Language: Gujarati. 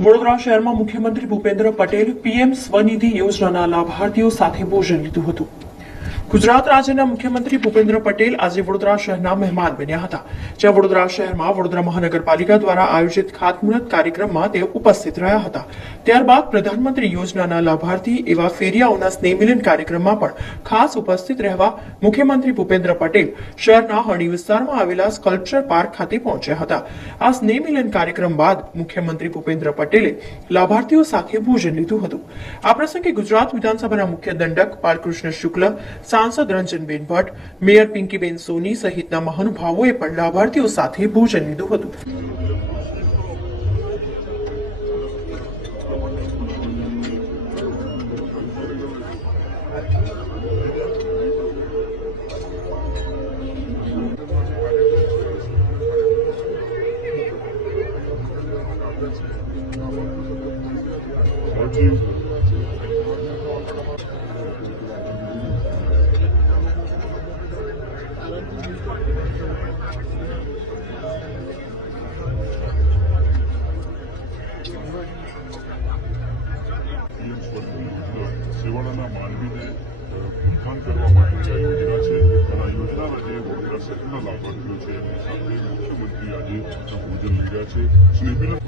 વડોદરા શહેરમાં મુખ્યમંત્રી ભૂપેન્દ્ર પટેલ પીએમ સ્વનિધિ યોજનાના લાભાર્થીઓ સાથે ભોજન લીધું હતું। ગુજરાત રાજ્યના મુખ્યમંત્રી ભૂપેન્દ્ર પટેલ આજે વડોદરા શહેરના મહેમાન બન્યા હતા, જ્યાં વડોદરા શહેરમાં વડોદરા મહાનગરપાલિકા દ્વારા આયોજિત ખાતમુહૂર્ત કાર્યક્રમમાં તેઓ ઉપસ્થિત રહ્યા હતા। ત્યારબાદ પ્રધાનમંત્રી યોજનાના લાભાર્થી એવા ફેરિયાઓના સ્નેહમિલન કાર્યક્રમમાં પણ ખાસ ઉપસ્થિત રહેવા મુખ્યમંત્રી ભૂપેન્દ્ર પટેલ શહેરના હણી વિસ્તારમાં આવેલા સ્કલ્પચર પાર્ક ખાતે પહોંચ્યા હતા। આ સ્નેહમિલન કાર્યક્રમ બાદ મુખ્યમંત્રી ભૂપેન્દ્ર પટેલે લાભાર્થીઓ સાથે ભોજન લીધું હતું। આ પ્રસંગે ગુજરાત વિધાનસભાના મુખ્ય દંડક બાલકૃષ્ણ શુક્લ, सांसद रंजनबेन भट्ट, मेयर पिंकीबेन सोनी सहितना महानुभावोए पण लाभार्थीओ साथे भोजन लीधुं हतुं। સેવાળાના માનવીને ઉત્થાન કરવા માટે આ યોજના છે અને આ યોજનાના જે વડોદરા શહેરના લાભાર્થીઓ છે એમની સાથે મુખ્યમંત્રી આજે ભોજન લઈ રહ્યા છે। સ્નેહમિલન